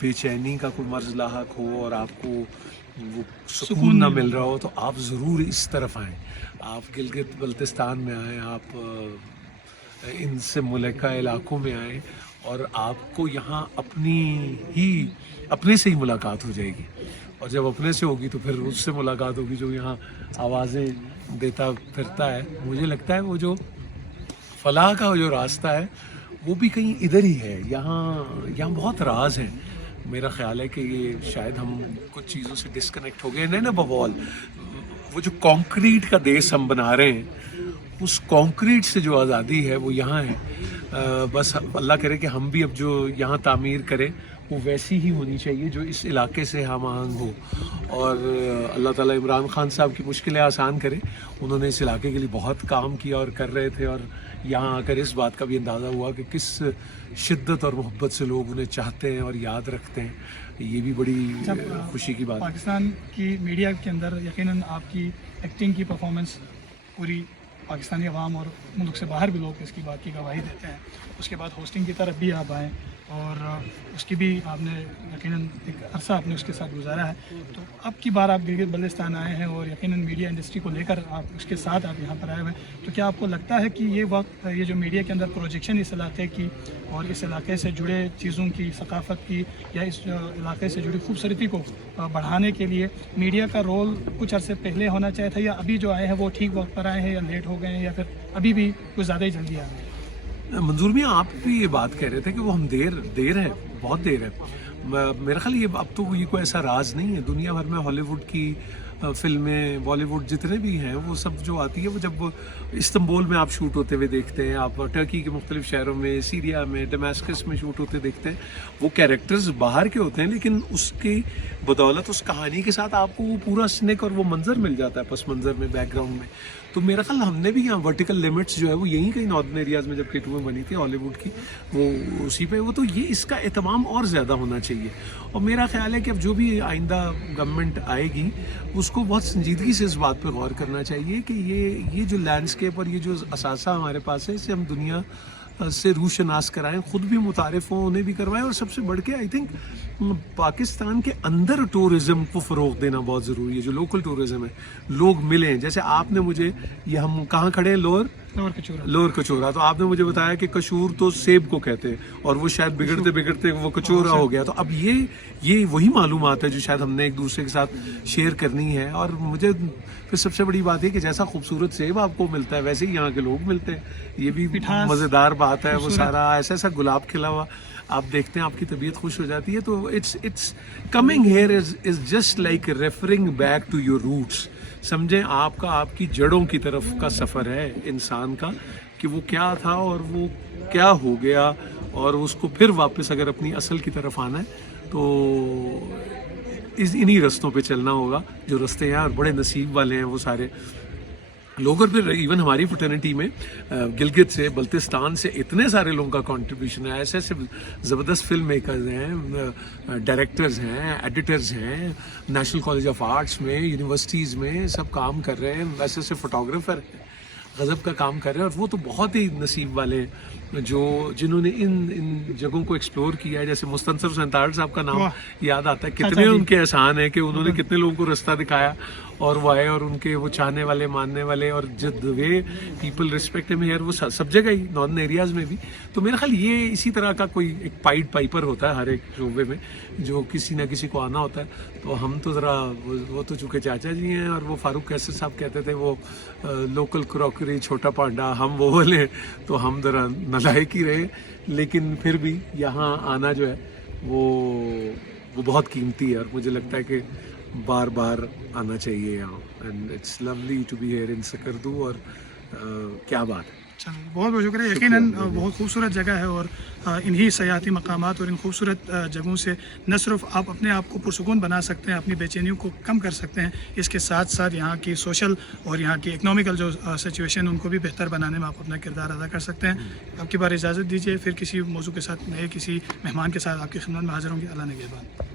بے چینی کا کوئی مرض لاحق ہو اور آپ کو وہ سکون نہ مل رہا ہو تو آپ ضرور اس طرف آئیں. آپ گلگت بلتستان میں آئیں, آپ ان سے ملکہ علاقوں میں آئیں اور آپ کو یہاں اپنے سے ہی ملاقات ہو جائے گی. اور جب اپنے سے ہوگی تو پھر اس سے ملاقات ہوگی جو یہاں آوازیں دیتا پھرتا ہے. مجھے لگتا ہے وہ جو فلاح کا جو راستہ ہے وہ بھی کہیں ادھر ہی ہے. یہاں بہت راز ہیں. میرا خیال ہے کہ یہ شاید ہم کچھ چیزوں سے ڈسکنیکٹ ہو گئے. نہیں بوال وہ جو کانکریٹ کا دیس ہم بنا رہے ہیں, اس کانکریٹ سے جو آزادی ہے وہ یہاں ہے. بس اللہ کرے کہ ہم بھی اب جو یہاں تعمیر کریں وہ ویسی ہی ہونی چاہیے جو اس علاقے سے ہم آہنگ ہو. اور اللہ تعالیٰ عمران خان صاحب کی مشکلیں آسان کرے. انہوں نے اس علاقے کے لیے بہت کام کیا اور کر رہے تھے, اور یہاں آ کر اس بات کا بھی اندازہ ہوا کہ کس شدت اور محبت سے لوگ انہیں چاہتے ہیں اور یاد رکھتے ہیں. یہ بھی بڑی خوشی کی بات ہے. پاکستان کی میڈیا کے اندر یقیناً آپ کی ایکٹنگ کی پرفارمنس پوری پاکستانی عوام اور ملک سے باہر بھی لوگ اس کی بات کی گواہی دیتے ہیں. اس کے بعد ہوسٹنگ کی طرف بھی آپ آئیں اور اس کی بھی آپ نے یقیناً ایک عرصہ آپ نے اس کے ساتھ گزارا ہے. تو اب کی بار آپ گلگت بلتستان آئے ہیں اور یقیناً میڈیا انڈسٹری کو لے کر آپ اس کے ساتھ آپ یہاں پر آئے ہوئے ہیں, تو کیا آپ کو لگتا ہے کہ یہ وقت یہ جو میڈیا کے اندر پروجیکشن اس علاقے کی اور اس علاقے سے جڑے چیزوں کی, ثقافت کی یا اس علاقے سے جڑی خوبصورتی کو بڑھانے کے لیے میڈیا کا رول کچھ عرصے پہلے ہونا چاہیے تھا, یا ابھی جو آئے ہیں وہ ٹھیک وقت پر آئے ہیں, یا لیٹ ہو گئے ہیں, یا پھر ابھی بھی کچھ زیادہ ہی جلدی آ گئے ہیں؟ منظور میاں آپ بھی یہ بات کہہ رہے تھے کہ وہ ہم دیر ہے, بہت دیر ہے. میرا خیال یہ اب تو یہ کوئی ایسا راز نہیں ہے. دنیا بھر میں ہالی ووڈ کی فلمیں, بالی ووڈ جتنے بھی ہیں وہ سب جو آتی ہے وہ جب استنبول میں آپ شوٹ ہوتے ہوئے دیکھتے ہیں, آپ ٹرکی کے مختلف شہروں میں, سیریا میں, ڈیماسکس میں شوٹ ہوتے دیکھتے ہیں, وہ کیریکٹرز باہر کے ہوتے ہیں لیکن اس کی بدولت اس کہانی کے ساتھ آپ کو وہ پورا سنک اور وہ منظر مل جاتا ہے پس منظر میں, بیک گراؤنڈ میں. تو میرا خیال ہم نے بھی یہاں ورٹیکل لیمٹس جو ہے وہ یہیں کہیں ناردن ایریاز میں جب کیٹو میں بنی تھی ہالی ووڈ کی, وہ اسی پہ وہ, تو یہ اس کا اہتمام اور زیادہ ہونا چاہیے. اور میرا خیال ہے کہ اب جو بھی آئندہ گورنمنٹ آئے گی اس کو بہت سنجیدگی سے اس بات پہ غور کرنا چاہیے کہ یہ جو لینڈسکیپ اور یہ جو اثاثہ ہمارے پاس ہے اسے ہم دنیا سے روشناس کرائیں, خود بھی متعارف ہوں, انہیں بھی کروائیں. اور سب سے بڑھ کے آئی تھنک پاکستان کے اندر ٹورزم کو فروغ دینا بہت ضروری ہے. جو لوکل ٹورزم ہے, لوگ ملیں. جیسے آپ نے مجھے, یہ ہم کہاں کھڑے ہیں, لور کچورا, تو آپ نے مجھے بتایا کہ کشور تو سیب کو کہتے ہیں اور وہ شاید بگڑتے بگڑتے وہ کچورا ہو گیا. تو اب یہ وہی معلومات ہے جو شاید ہم نے ایک دوسرے کے ساتھ شیئر کرنی ہے. اور مجھے پھر سب سے بڑی بات ہے کہ جیسا خوبصورت سیب آپ کو ملتا ہے ویسے ہی یہاں کے لوگ ملتے ہیں. یہ بھی مزیدار بات ہے. وہ سارا ایسا گلاب کھلا ہوا آپ دیکھتے ہیں, آپ کی طبیعت خوش ہو جاتی ہے. تو it's coming here is just like referring back to your roots. سمجھیں آپ کی جڑوں کی طرف کا سفر ہے انسان کا, کہ وہ کیا تھا اور وہ کیا ہو گیا, اور اس کو پھر واپس اگر اپنی اصل کی طرف آنا ہے تو انہی رستوں پہ چلنا ہوگا جو رستے ہیں. اور بڑے نصیب والے ہیں وہ سارے لوگ. اور پھر ایون ہماری فٹرنیٹی میں گلگت سے, بلتستان سے اتنے سارے لوگوں کا کنٹریبیوشن ہے. ایسے زبردست فلم میکرز ہیں, ڈائریکٹرز ہیں, ایڈیٹرز ہیں, نیشنل کالج آف آرٹس میں, یونیورسٹیز میں سب کام کر رہے ہیں. ایسے فوٹوگرافر ہیں, غضب کا کام کر رہے ہیں. اور وہ تو بہت ہی نصیب والے ہیں جنہوں نے ان جگہوں کو ایکسپلور کیا ہے. جیسے مستنصر حسین تارڑ صاحب کا نام یاد آتا ہے. کتنے ان کے احسان ہیں کہ انہوں نے کتنے لوگوں کو رستہ دکھایا اور وہ آئے, اور ان کے وہ چاہنے والے, ماننے والے, اور جد way people respect him here, وہ سب جگہ ہی ناردن ایریاز میں بھی. تو میرا خیال یہ اسی طرح کا کوئی ایک پائڈ پائپر ہوتا ہے ہر ایک شعبے میں جو کسی نہ کسی کو آنا ہوتا ہے. تو ہم تو ذرا وہ تو چونکہ چاچا جی ہیں, اور وہ فاروق قیصر صاحب کہتے تھے وہ لوکل کراکری چھوٹا پانڈا, ہم وہ بولے تو ہم ذرا نالائق ہی رہے. لیکن پھر بھی یہاں آنا جو ہے وہ بہت قیمتی ہے, اور مجھے لگتا ہے کہ بار بار آنا چاہیے یہاں. And it's lovely to be here in Skardu. اور کیا بات ہے. بہت بہت شکریہ. یقیناً بہت خوبصورت جگہ ہے, اور انہی سیاحتی مقامات اور ان خوبصورت جگہوں سے نہ صرف آپ اپنے آپ کو پرسکون بنا سکتے ہیں, اپنی بے چینیوں کو کم کر سکتے ہیں, اس کے ساتھ ساتھ یہاں کی سوشل اور یہاں کی اکنامیکل جو سچویشن ان کو بھی بہتر بنانے میں آپ اپنا کردار ادا کر سکتے ہیں. اب کی بار اجازت دیجیے, پھر کسی موضوع کے ساتھ نئے کسی مہمان کے ساتھ آپ کی خدمت میں حاضر ہوں گی. اللہ نگہبان.